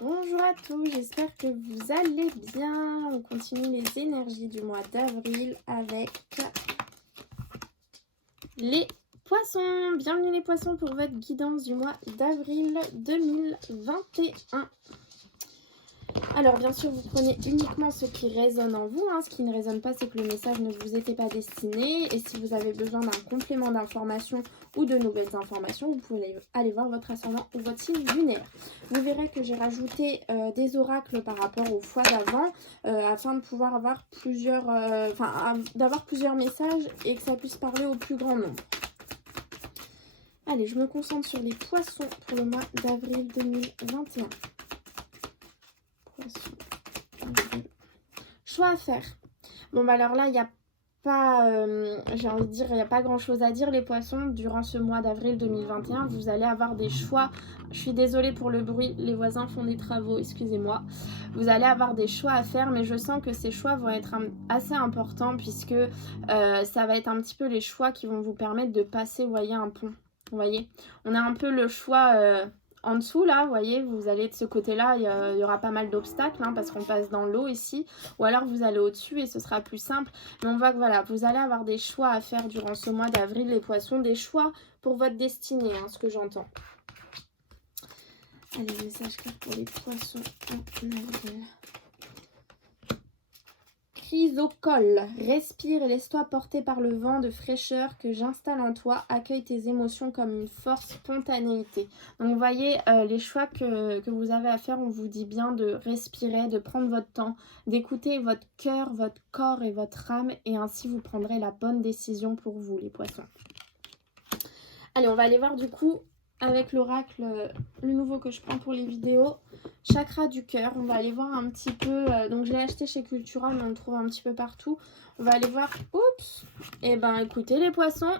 Bonjour à tous, j'espère que vous allez bien. On continue les énergies du mois d'avril avec les poissons. Bienvenue les poissons pour votre guidance du mois d'avril 2021. Alors bien sûr, vous prenez uniquement ce qui résonne en vous. Ce qui ne résonne pas, c'est que le message ne vous était pas destiné. Et si vous avez besoin d'un complément d'information ou de nouvelles informations, vous pouvez aller voir votre ascendant ou votre signe lunaire. Vous verrez que j'ai rajouté des oracles par rapport aux fois d'avant afin de pouvoir avoir d'avoir plusieurs messages et que ça puisse parler au plus grand nombre. Allez, je me concentre sur les poissons pour le mois d'avril 2021. Choix à faire. Bon, bah alors là, il n'y a pas, j'ai envie de dire, il n'y a pas grand chose à dire, les poissons. Durant ce mois d'avril 2021, vous allez avoir des choix. Je suis désolée pour le bruit, les voisins font des travaux, excusez-moi. Vous allez avoir des choix à faire, mais je sens que ces choix vont être assez importants puisque ça va être un petit peu les choix qui vont vous permettre de passer, vous voyez, un pont. Vous voyez, on a un peu le choix en dessous là, vous voyez, vous allez de ce côté-là, il y aura pas mal d'obstacles parce qu'on passe dans l'eau ici, ou alors vous allez au-dessus et ce sera plus simple. Mais on voit que voilà, vous allez avoir des choix à faire durant ce mois d'avril, les poissons, des choix pour votre destinée, ce que j'entends. Allez, message clair pour les poissons en avril. Chrysocole, respire et laisse-toi porter par le vent de fraîcheur que j'installe en toi, accueille tes émotions comme une force spontanéité. Donc vous voyez les choix que vous avez à faire, on vous dit bien de respirer, de prendre votre temps, d'écouter votre cœur, votre corps et votre âme et ainsi vous prendrez la bonne décision pour vous les poissons. Allez, on va aller voir du coup avec l'oracle, le nouveau que je prends pour les vidéos. Chakra du cœur, on va aller voir un petit peu, donc je l'ai acheté chez Cultura, mais on le trouve un petit peu partout. On va aller voir, oups, et ben écoutez les poissons,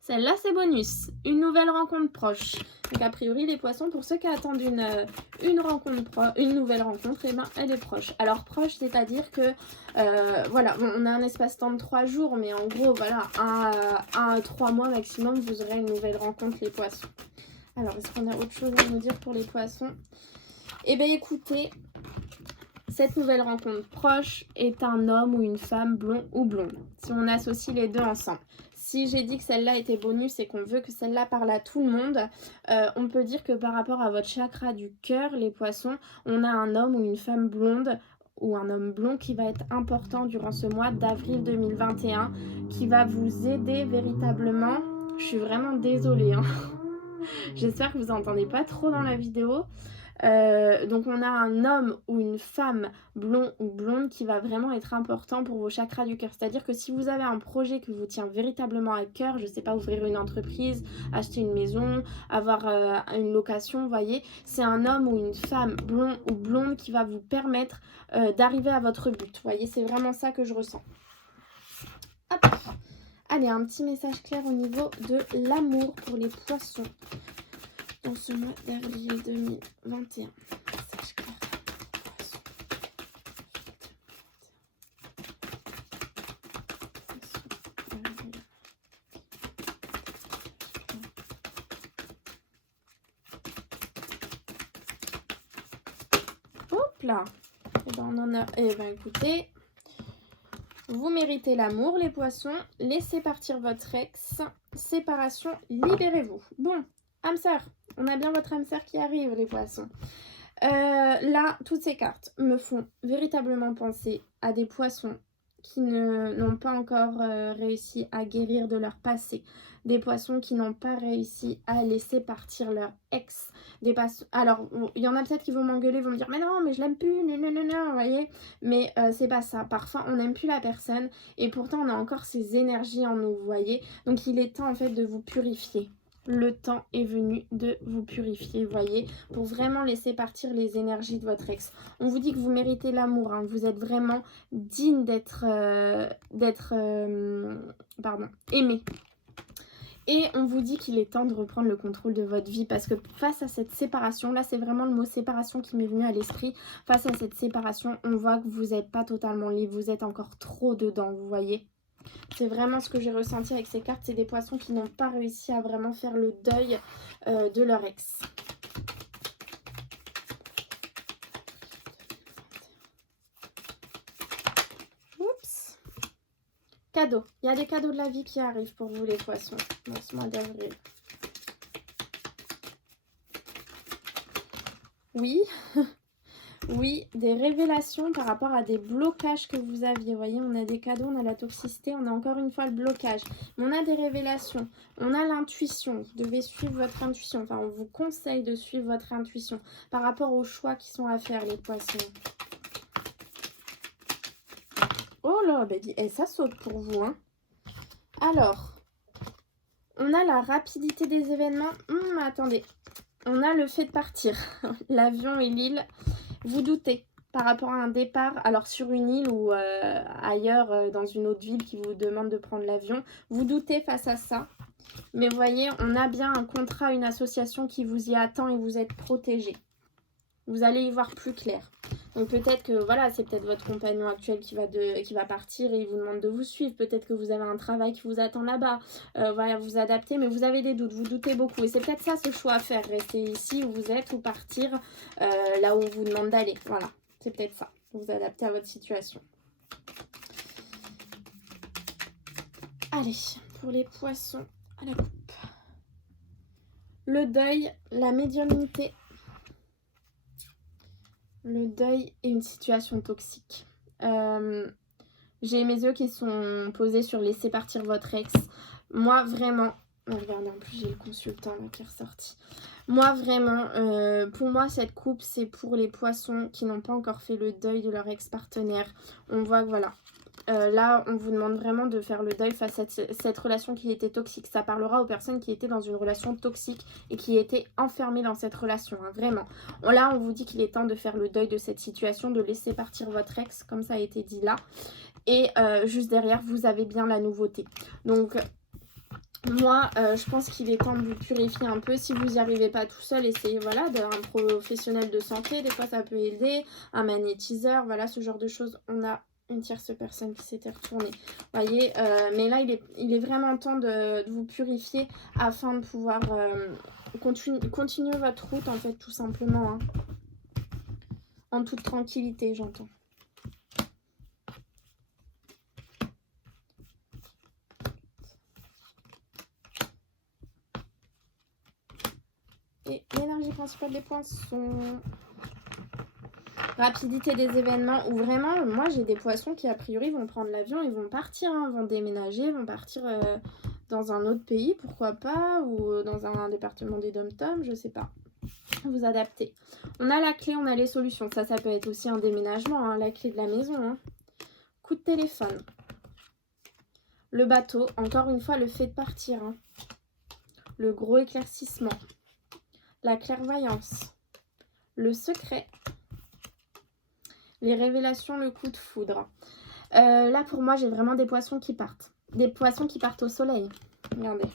celle-là c'est bonus, une nouvelle rencontre proche. Donc a priori les poissons, pour ceux qui attendent une nouvelle rencontre, et ben elle est proche. Alors proche, c'est-à-dire que, voilà, bon, on a un espace-temps de 3 jours, mais en gros, voilà, 1 à 3 mois maximum, vous aurez une nouvelle rencontre les poissons. Alors, est-ce qu'on a autre chose à nous dire pour les poissons ? Eh bien, écoutez, cette nouvelle rencontre proche est un homme ou une femme blond ou blonde, si on associe les deux ensemble. Si j'ai dit que celle-là était bonus et qu'on veut que celle-là parle à tout le monde, on peut dire que par rapport à votre chakra du cœur, les poissons, on a un homme ou une femme blonde ou un homme blond qui va être important durant ce mois d'avril 2021, qui va vous aider véritablement. Je suis vraiment désolée, J'espère que vous n'entendez pas trop dans la vidéo. Donc on a un homme ou une femme blond ou blonde qui va vraiment être important pour vos chakras du cœur. C'est-à-dire que si vous avez un projet qui vous tient véritablement à cœur, je sais pas, ouvrir une entreprise, acheter une maison, avoir une location, vous voyez, c'est un homme ou une femme blond ou blonde qui va vous permettre d'arriver à votre but. Vous voyez, c'est vraiment ça que je ressens. Hop. Allez, un petit message clair au niveau de l'amour pour les poissons dans ce mois d'avril 2021. Message clair. Hop là. Et ben on en a. Et ben écoutez, vous méritez l'amour les poissons. Laissez partir votre ex. Séparation, libérez-vous. Bon, âme sœur. On a bien votre âme sœur qui arrive, les poissons. Là, toutes ces cartes me font véritablement penser à des poissons qui n'ont pas encore réussi à guérir de leur passé. Des poissons qui n'ont pas réussi à laisser partir leur ex. Alors, il y en a peut-être qui vont m'engueuler, vont me dire « Mais non, mais je l'aime plus, non, non, non, non, vous voyez ?» Mais c'est pas ça. Parfois, on n'aime plus la personne et pourtant, on a encore ces énergies en nous, vous voyez. Donc, il est temps, en fait, de vous purifier. Le temps est venu de vous purifier, vous voyez, pour vraiment laisser partir les énergies de votre ex. On vous dit que vous méritez l'amour, vous êtes vraiment digne d'être aimé. Et on vous dit qu'il est temps de reprendre le contrôle de votre vie parce que face à cette séparation, là c'est vraiment le mot séparation qui m'est venu à l'esprit. Face à cette séparation, on voit que vous n'êtes pas totalement libre, vous êtes encore trop dedans, vous voyez. C'est vraiment ce que j'ai ressenti avec ces cartes. C'est des poissons qui n'ont pas réussi à vraiment faire le deuil de leur ex. Cadeaux. Il y a des cadeaux de la vie qui arrivent pour vous les poissons dans ce mois d'avril. Oui, oui, des révélations par rapport à des blocages que vous aviez. Vous voyez, on a des cadeaux, on a la toxicité, on a encore une fois le blocage. Mais on a des révélations, on a l'intuition. Vous devez suivre votre intuition. Enfin, on vous conseille de suivre votre intuition par rapport aux choix qui sont à faire, les poissons. Oh là, bah, ça saute pour vous, hein. Alors, on a la rapidité des événements. Attendez, on a le fait de partir. L'avion et l'île. Vous doutez par rapport à un départ, alors sur une île ou ailleurs dans une autre ville qui vous demande de prendre l'avion. Vous doutez face à ça. Mais vous voyez, on a bien un contrat, une association qui vous y attend et vous êtes protégé. Vous allez y voir plus clair. Donc peut-être que voilà, c'est peut-être votre compagnon actuel qui va partir et il vous demande de vous suivre. Peut-être que vous avez un travail qui vous attend là-bas. Voilà, vous adaptez, mais vous avez des doutes, vous doutez beaucoup. Et c'est peut-être ça ce choix à faire. Rester ici où vous êtes ou partir là où on vous demande d'aller. Voilà, c'est peut-être ça. Vous adaptez à votre situation. Allez, pour les poissons à la coupe. Le deuil, la médiumnité. Le deuil et une situation toxique. J'ai mes yeux qui sont posés sur laisser partir votre ex. Moi, vraiment... Regardez, en plus, j'ai le consultant là, qui est ressorti. Moi, vraiment, pour moi, cette coupe, c'est pour les poissons qui n'ont pas encore fait le deuil de leur ex-partenaire. On voit que voilà... là, on vous demande vraiment de faire le deuil face à cette relation qui était toxique. Ça parlera aux personnes qui étaient dans une relation toxique et qui étaient enfermées dans cette relation, hein, vraiment. Là, on vous dit qu'il est temps de faire le deuil de cette situation, de laisser partir votre ex, comme ça a été dit là. Et juste derrière, vous avez bien la nouveauté. Donc... moi, je pense qu'il est temps de vous purifier un peu. Si vous n'y arrivez pas tout seul, essayez voilà, d'un professionnel de santé. Des fois, ça peut aider. Un magnétiseur, voilà, ce genre de choses. On a une tierce personne qui s'était retournée. Vous voyez, mais là, il est vraiment temps de vous purifier afin de pouvoir continuer votre route, en fait, tout simplement. Hein. En toute tranquillité, j'entends. Et l'énergie principale des poissons. Rapidité des événements où vraiment, moi j'ai des poissons qui a priori vont prendre l'avion et vont partir, hein, vont déménager, vont partir dans un autre pays, pourquoi pas, ou dans un département des dom-toms, je sais pas. Vous adaptez. On a la clé, on a les solutions. Ça peut être aussi un déménagement, hein, la clé de la maison. Hein. Coup de téléphone. Le bateau, encore une fois, le fait de partir. Hein. Le gros éclaircissement. La clairvoyance. Le secret. Les révélations, le coup de foudre. Là, pour moi, j'ai vraiment des poissons qui partent. Des poissons qui partent au soleil. Regardez.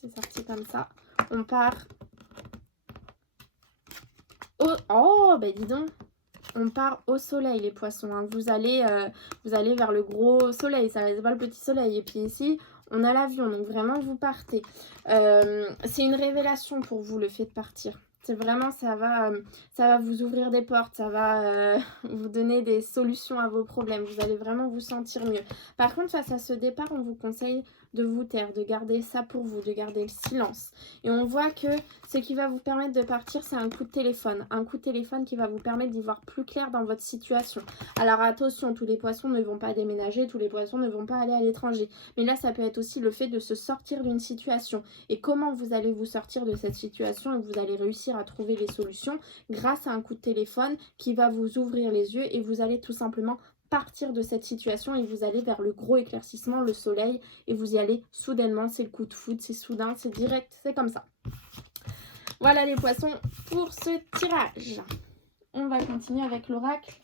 C'est sorti comme ça. On part... Oh, bah dis donc. On part au soleil, les poissons. Hein. Vous allez vers le gros soleil. Ça n'est pas le petit soleil. Et puis ici, on a l'avion. Donc vraiment, vous partez. C'est une révélation pour vous, le fait de partir. C'est vraiment, ça va vous ouvrir des portes, ça va vous donner des solutions à vos problèmes. Vous allez vraiment vous sentir mieux. Par contre, face à ce départ, on vous conseille de vous taire, de garder ça pour vous, de garder le silence. Et on voit que ce qui va vous permettre de partir, c'est un coup de téléphone. Un coup de téléphone qui va vous permettre d'y voir plus clair dans votre situation. Alors attention, tous les poissons ne vont pas déménager, tous les poissons ne vont pas aller à l'étranger. Mais là, ça peut être aussi le fait de se sortir d'une situation. Et comment vous allez vous sortir de cette situation et vous allez réussir à trouver les solutions grâce à un coup de téléphone qui va vous ouvrir les yeux et vous allez tout simplement partir de cette situation et vous allez vers le gros éclaircissement, le soleil, et vous y allez soudainement. C'est le coup de foudre, c'est soudain, c'est direct, c'est comme ça. Voilà les poissons pour ce tirage. On va continuer avec l'oracle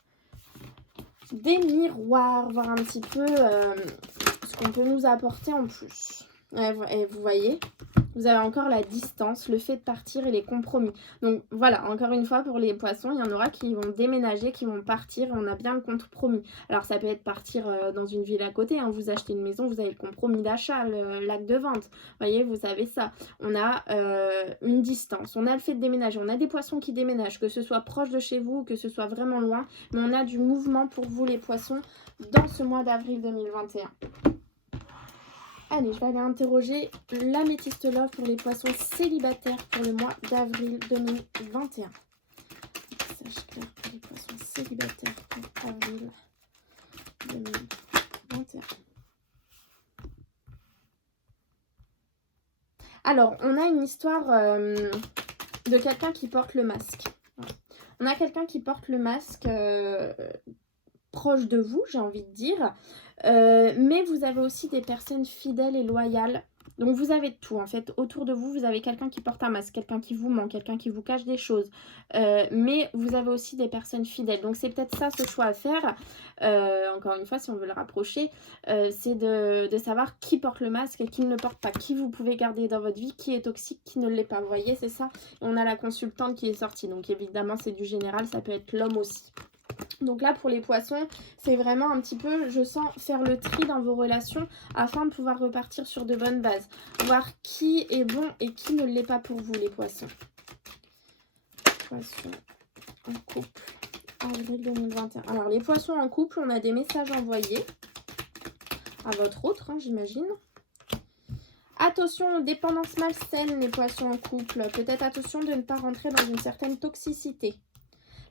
des miroirs, voir un petit peu ce qu'on peut nous apporter en plus. Et vous voyez, vous avez encore la distance, le fait de partir et les compromis. Donc voilà, encore une fois, pour les poissons, il y en aura qui vont déménager, qui vont partir, et on a bien le compromis. Alors ça peut être partir dans une ville à côté, hein, vous achetez une maison, vous avez le compromis d'achat, l'acte de vente. Vous voyez, vous avez ça. On a une distance, on a le fait de déménager, on a des poissons qui déménagent, que ce soit proche de chez vous, que ce soit vraiment loin, mais on a du mouvement pour vous les poissons dans ce mois d'avril 2021. Allez, je vais aller interroger l'améthyste love pour les poissons célibataires pour le mois d'avril 2021. Message clair pour les poissons célibataires pour avril 2021. Alors, on a une histoire de quelqu'un qui porte le masque. On a quelqu'un qui porte le masque proche de vous, j'ai envie de dire. Mais vous avez aussi des personnes fidèles et loyales. Donc vous avez tout en fait. Autour de vous, vous avez quelqu'un qui porte un masque, quelqu'un qui vous ment, quelqu'un qui vous cache des choses. Mais vous avez aussi des personnes fidèles. Donc c'est peut-être ça ce choix à faire. Encore une fois, si on veut le rapprocher, c'est de savoir qui porte le masque et qui ne le porte pas. Qui vous pouvez garder dans votre vie, qui est toxique, qui ne l'est pas. Vous voyez, c'est ça. On a la consultante qui est sortie. Donc évidemment, c'est du général, ça peut être l'homme aussi. Donc là, pour les poissons, c'est vraiment un petit peu, je sens, faire le tri dans vos relations afin de pouvoir repartir sur de bonnes bases. Voir qui est bon et qui ne l'est pas pour vous, les poissons. Poissons en couple, avril 2021. Alors, les poissons en couple, on a des messages envoyés à votre autre, hein, j'imagine. Attention aux dépendances malsaines, les poissons en couple. Peut-être attention de ne pas rentrer dans une certaine toxicité.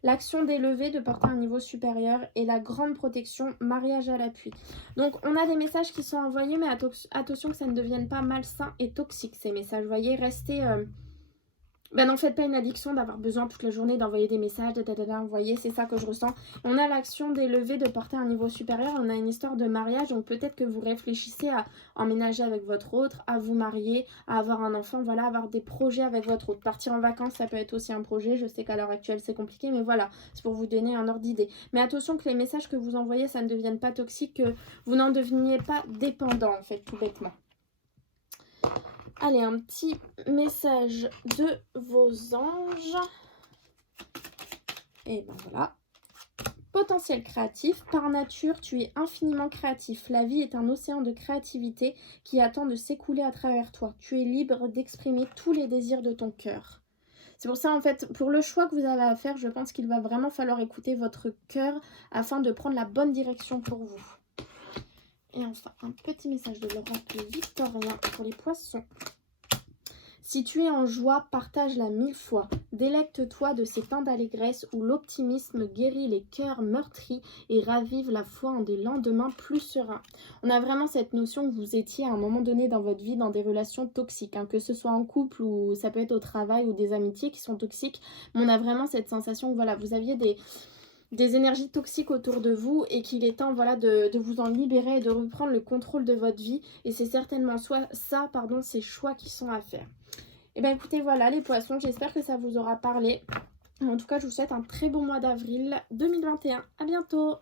L'action d'élever, de porter un niveau supérieur et la grande protection, mariage à l'appui. Donc, on a des messages qui sont envoyés, mais attention que ça ne devienne pas malsain et toxique, ces messages. Vous voyez, restez... n'en faites pas une addiction d'avoir besoin toute la journée d'envoyer des messages, vous voyez, c'est ça que je ressens. On a l'action d'élever, de porter un niveau supérieur, on a une histoire de mariage, donc peut-être que vous réfléchissez à emménager avec votre autre, à vous marier, à avoir un enfant, voilà, avoir des projets avec votre autre. Partir en vacances, ça peut être aussi un projet, je sais qu'à l'heure actuelle c'est compliqué, mais voilà, c'est pour vous donner un ordre d'idée. Mais attention que les messages que vous envoyez, ça ne devienne pas toxique, que vous n'en deveniez pas dépendant, en fait, tout bêtement. Allez, un petit message de vos anges. Et ben voilà. Potentiel créatif. Par nature, tu es infiniment créatif. La vie est un océan de créativité qui attend de s'écouler à travers toi. Tu es libre d'exprimer tous les désirs de ton cœur. C'est pour ça, en fait, pour le choix que vous avez à faire, je pense qu'il va vraiment falloir écouter votre cœur afin de prendre la bonne direction pour vous. Et enfin, un petit message de l'oracle victorien pour les poissons. Si tu es en joie, partage-la 1000 fois. Délecte-toi de ces temps d'allégresse où l'optimisme guérit les cœurs meurtris et ravive la foi en des lendemains plus sereins. On a vraiment cette notion que vous étiez à un moment donné dans votre vie dans des relations toxiques, hein, que ce soit en couple ou ça peut être au travail ou des amitiés qui sont toxiques. Mais on a vraiment cette sensation que voilà, vous aviez des énergies toxiques autour de vous et qu'il est temps voilà, de vous en libérer et de reprendre le contrôle de votre vie. Et c'est certainement ces choix qui sont à faire. Et bien écoutez, voilà les poissons, j'espère que ça vous aura parlé. En tout cas, je vous souhaite un très bon mois d'avril 2021. À bientôt!